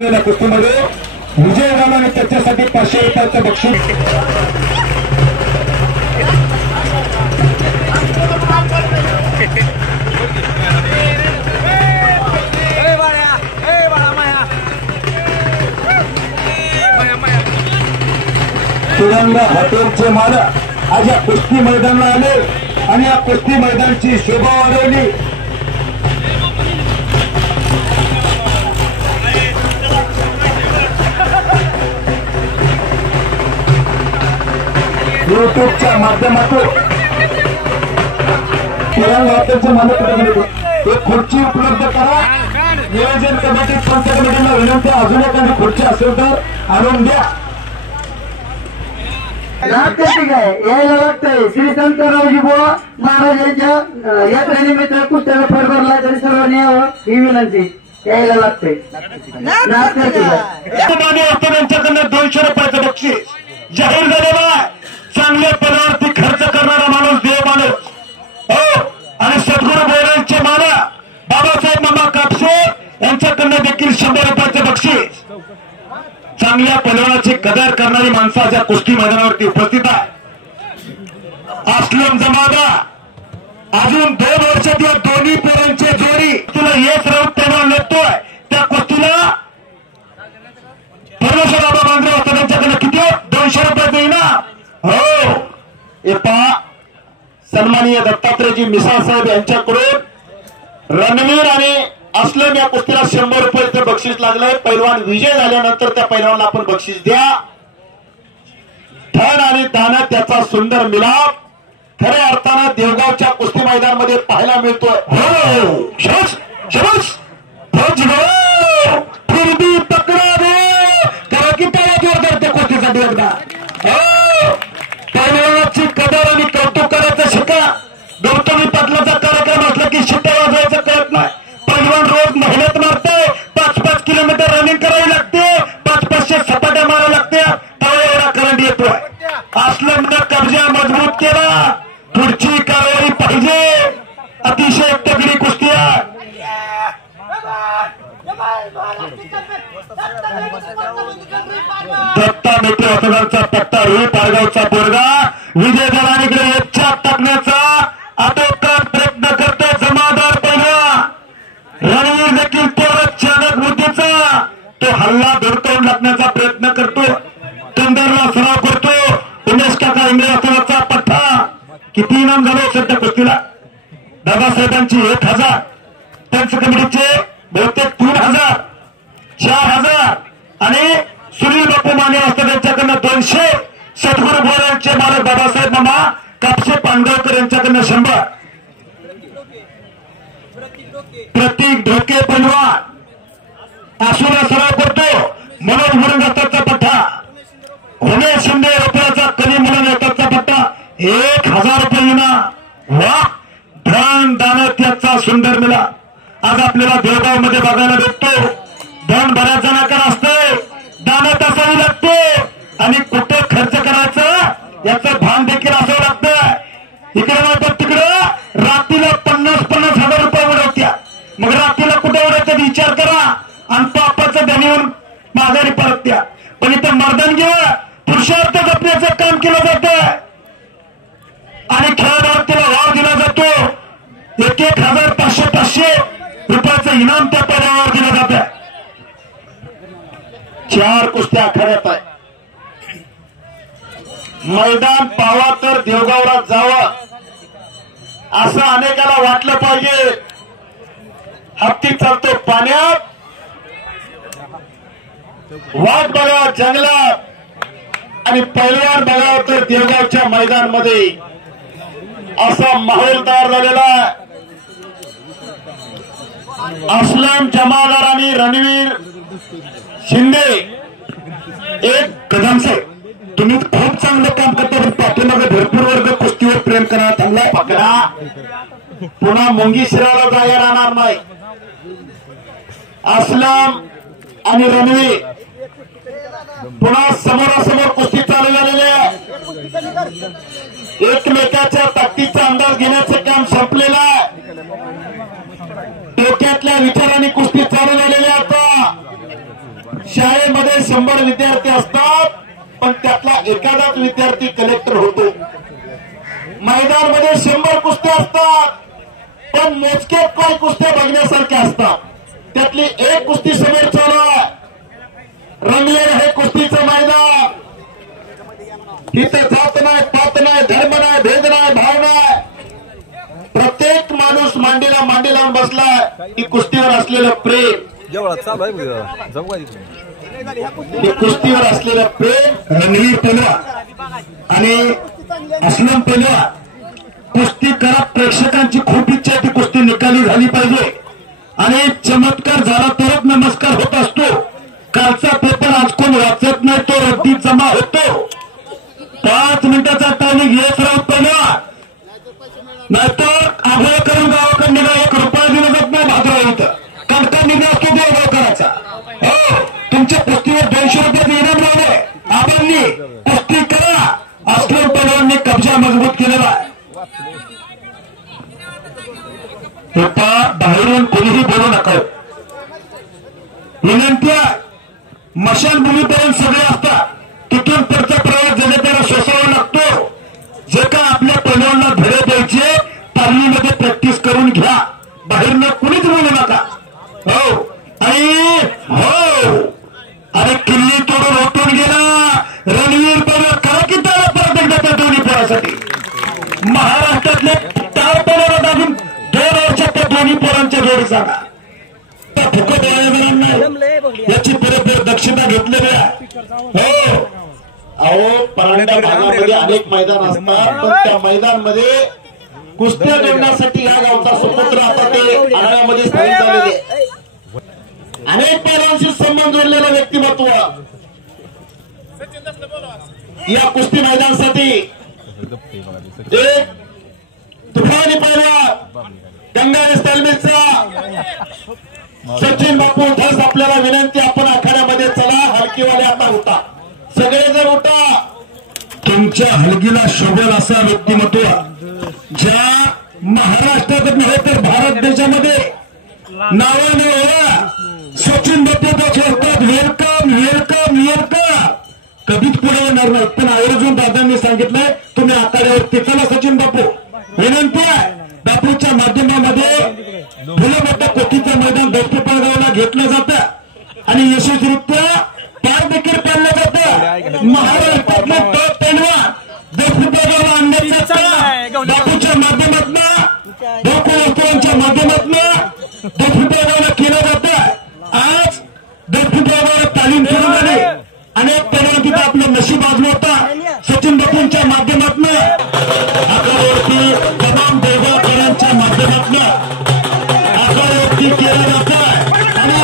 कुस्तीमध्ये विजय झाला आणि त्याच्यासाठी 500 रुपयाचं बक्षीस। तिरंगा हॉटेलचे मालक आज या कुस्ती मैदानाला आले आणि या कुस्ती मैदानाची शोभा वाढवली। यूट्यूबच्या माध्यमातून तिरंगा हॉटेलचे मालक एक खुर्ची उपलब्ध करा। नियोजन कमिटी पंच कमिटीला विनंती, अजून एखादी खुर्ची असेल तर आणून द्या। यायला लागतंय श्री संतरावजी बुवा महाराज यांच्या यात्रेनिमित्त कुस्त्याला फड भरला तरी सर्वांनी यावं ही विनंती। यायला लागतंय त्यांच्याकडनं 200 रुपयाचं बक्षीस जाहीर झालेलं आहे। चांगल्या पदावरती खर्च करणारा माणूस देव माणूस हो। आणि सद्गुरू बोरांचे माला बाबासाहेब मामा कापसे यांच्याकडनं देखील 100 रुपयाचं बक्षीस। चांगल्या पलवानाची कदर करणारी माणसं आज या कुस्ती मैदानावरती उपस्थित आहे। अस्लम जमादार अजून 2 वर्षात या दोन्ही पोरांची जोडी तुला एक राऊंड पलवान नेतोय त्या कुस्तीला परमेश्वर बाबा बांद्रे होता त्यांच्याकडे किती 200 रुपयाचं इनाम हो। हे पहा सन्माननीय दत्तात्रयजी मिसाळ साहेब यांच्याकडून रणवीर आणि अस्लम या कुस्तीला 100 रुपयाचं बक्षीस लागलंय। पैलवान विजय झाल्यानंतर त्या पैलवानला आपण बक्षीस द्या। धन आणि दान त्याचा सुंदर मिलाप खऱ्या अर्थानं देवगावच्या कुस्ती मैदानामध्ये पाहायला मिळतोय हो। शश शश फिर भी पकडा दे करा की टाळ्या करते कुस्तीसाठी एकदा हो। पैलवानाची कदर आणि कौतुक करायचं शिका। गौतमी पाटलाचा कार्यक्रम असला की शिट्ट्या वाजवायचं कळत नाही। पैलवान रोज मेहनत मारते, 5-5 किलोमीटर रनिंग करावी लागते, 500 सपाट्या माराव्या लागते, तेव्हा एवढा करंट येतोय। अस्लमनं कब्जा मजबूत केला, पुढची कारवाई पाहिजे। अतिशय तगडी कुस्ती आहे। दत्ता मेटे मतदारचा पट्टा हे पारगावचा पोरगा विजय दलानीकडे इच्छा टाकण्याचा आटोकाट प्रयत्न करतो जमादार पैलवान रणवीर देखील तोच चालक बुद्धीचा तो हल्ला धरतोड लागण्याचा प्रयत्न करतो। तंदरला सराव करतो उमेश काका इंद्रिया सराचा पट्टा किती इनाम झाले सध्या कुस्तीला दादासाहेबांची 1000 पंच कमिटीचे बहुतेक 3000 4000 आणि सुनील बापू माने असतात त्यांच्याकडनं 200 सद्गुरू बोरांचे मालक बाबासाहेब मामा कापसे पांडवकर यांच्याकडनं 100 प्रतीक ढोके पैलवान आसुरा सराव करतो मनोज मुरुंगाचा पट्टा उमेश शिंदे रुपयाचा कली म्हणून येताचा पट्टा 1000 रुपये इनाम वा धन दान त्याचा सुंदर मिला आज आपल्याला देवगाव मध्ये बघायला भेटतो। धन बऱ्याच जणांकडे असते, दान तसाही लागते आणि कुठे खर्च करायचं याचं भान देखील असावं लागतं। इकडे मात्र तिकडं रात्रीला 50-50 हजार रुपये उडवत्या, मग रात्रीला कुठे उडायचा विचार करा आणि पापाचं धनीवर माघारी परतत्या। पण इथं मर्दानगी पुरुषार्थ जपण्याचं काम केलं जातं आणि खेळाडूला त्याला वाव दिला जातो। 1,000 500 रुपयाचं इनाम त्या पदावर दिलं जातं। 4 कुस्त्या आखाड्यात आहे। मैदान पावा तर देवगावला जावं असं अनेकाला वाटलं पाहिजे। हत्ती चालतो पाण्यात, वाघ बघा जंगलात आणि पैलवान बघा तर देवगावच्या मैदानामध्ये असा माहोल तयार झालेला आहे। अस्लम जमादार आणि रणवीर शिंदे एक कदम साहेब तुम्ही खूप चांगलं काम करता, पण पाठीमागे भरपूर वर्ग कुस्तीवर प्रेम करणार थांबलाय। पकडा पुन्हा मुंगी शिराला जायला राहणार नाही। अस्लम आणि रणवीर पुन्हा समोरासमोर कुस्ती चालू झालेली आहे। एकमेकाच्या ताकदीचा अंदाज घेण्याचे काम संपलेलं आहे। डोक्यातल्या विचारांनी कुस्ती चालू झालेली आता शाळेमध्ये 100 विद्यार्थी असतात पण त्यातला एखादाच विद्यार्थी कलेक्टर होतो. मैदानामध्ये 100 कुस्त्या असतात पण मोजके काही कुस्त्या बघण्यासारख्या असतात. त्यातली एक कुस्ती समोर चालू आहे. रंगलेलं हे कुस्तीचं मैदान. इथं जात नाही, पात नाही, धर्म नाही, भेद नाही, भाव नाही. प्रत्येक माणूस मांडीला मांडी लावून बसलाय की कुस्तीवर असलेलं प्रेम. कुस्तीवर असलेलं प्रेम. रणवीर पहलवान आणि असलम पहलवान कुस्ती करा. प्रेक्षकांची खूप इच्छा आहे ती कुस्ती निकाली झाली पाहिजे आणि चमत्कार झाला तरच नमस्कार होत असतो. कालचा पेपर आज कोण वाचत नाही तो रद्दी जमा होतो. 5 मिनिटाचा टायमिंग येत राहत पहलवान, नाहीतर आभाळ करून गावाकडे निघा. 1 रुपया दिला जात नाही भाजरावर. कणका निघा असतो देव करायचा. हो, तुमच्या कुस्तीवर 200 रुपयाचं इनाम लावले. आबांनी कुस्ती करा. असलम पहलवाननी कब्जा मजबूत केलेला आहे. बाहेरून कोणीही बोलू नका. विनंती आहे, मशानभूमीपर्यंत सगळे असतात. तिथून पुढचा प्रवास झाला त्याला सोसावा लागतो. जे का आपल्या पैलवानांना धडे द्यायचे तालमीमध्ये प्रॅक्टिस करून घ्या. बाहेरनं कुणीच बोलू नका. हो आणि हो, अरे किल्ली तोडून उठून गेला रणवीर पवार. करा की त्याला परत एकदा त्या दोन्ही पोरासाठी. महाराष्ट्रातले टाळ पोराला अजून 2 वर्षात त्या दोन्ही पोरांच्या जोडी सांगा. त्या फुकट नाही याची बरोबर दक्षता घेतलेली आहे. हो, अहो परांडा भागामध्ये अनेक मैदान असतात पण त्या मैदानमध्ये कुस्त्या लढण्यासाठी या गावचा सुपुत्र आता ते आणाव्यामध्ये स्थायिक झालेले. अनेक पैलवानांशी संबंध जोडलेलं व्यक्तिमत्व या कुस्ती मैदानासाठी एक तुफानी पैलवान गंगारेश तालमीचा सचिन बापू धस. आपल्याला विनंती, आपण आखाड्यामध्ये चला. हलकीवाले आता होता, सगळे जर उठा. तुमच्या हलगीला शोभेल असा व्यक्तिमत्व ज्या महाराष्ट्रात नव्हे तर भारत देशामध्ये नावाने ओळख सचिन बापू धस होतात. Welcome welcome welcome. कधीच पुढे येणार नाही पण आयोजन दादांनी सांगितलंय तुम्ही आखाड्यावरती चला. सचिन बापू विनंती आहे, बापूच्या माध्यमामध्ये भुलं मोठ्या कोटीचं मैदान दौलतपाळगावला घेतलं जातं आणि यशस्वीरित्या पार देखील पाडलं जातं. महाराष्ट्रातले टॉप पैलवान दौलतपाळगावला आणण्याचा बापूच्या माध्यमातून बापू वस्तूंच्या माध्यमातून दौलतपाळगावला केलं जातं. आज दौलतपाळगावला तालीम सुरू झाली. अनेक पैलवान तिथं आपलं नशीब आजमावता सचिन बापूंच्या माध्यमातून. आखाड्यावरती तमाम देवळाच्या माध्यमातून आखाड्यावरती केलं जातं आणि